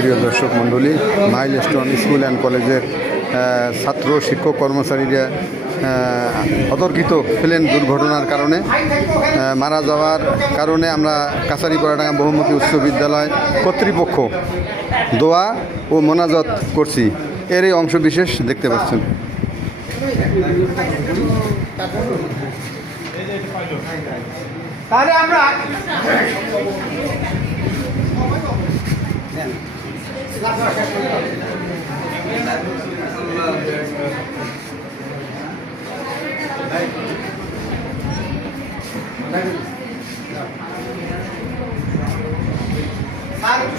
প্রিয় দর্শক মণ্ডলী, মাইলস্টোন স্কুল অ্যান্ড কলেজের ছাত্র শিক্ষক কর্মচারীরা অতর্কিত প্লেন দুর্ঘটনার কারণে মারা যাওয়ার কারণে আমরা কাছারিপাড়াডাঙ্গা বহুমুখী উচ্চ বিদ্যালয় কর্তৃপক্ষ দোয়া ও মোনাজাত করছি। এর এই অংশ বিশেষ দেখতে পাচ্ছেন। তাহলে আমরা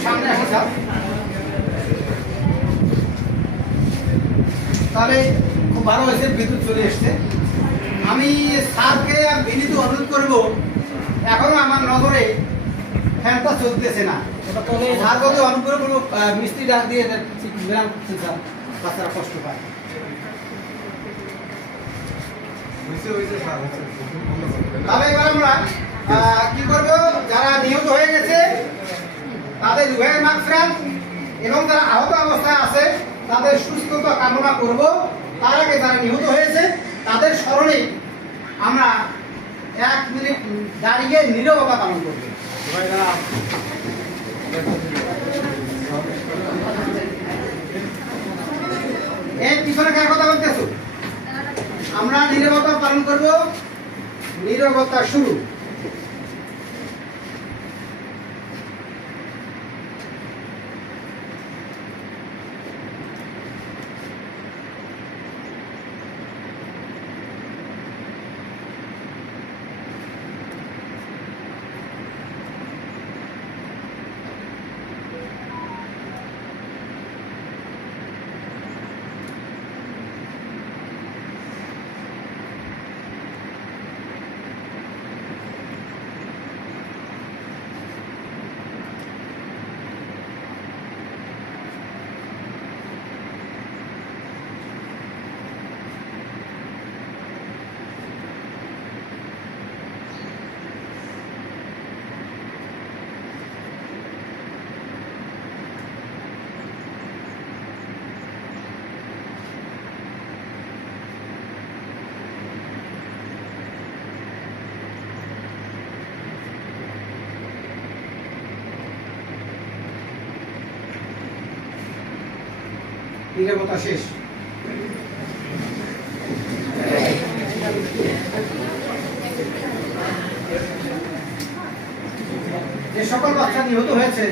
সামনে আসি স্যার। তাহলে খুব ভালো হয়েছে, বিদ্যুৎ চলে এসছে। আমি স্যারকে বিনীত অনুরোধ করবো, এখনো আমার নগরে ফ্যানটা চলতেছে না। স্যার বলতে অনুগ্রহ করবো মিস্ত্রি ডাক দিয়ে বাচ্চারা কষ্ট পায়। তাহলে এবার আমরা কি করবো, যারা নিহত হয়ে গেছে তাদের রুহের মাগফিরাত এবং যারা আহত অবস্থায় আছে তাদের সুস্থতা কামনা করব। তার আগে যারা নিহত হয়েছে তাদের স্মরণে আমরা 1 মিনিট দাঁড়িয়ে নীরবতা পালন করব। এই পিছনে কার কথা বলতেছো? আমরা নীরবতা পালন করব। নীরবতা শুরু। নীরবতা শেষ। যে সকল বাচ্চা নিহত হয়েছে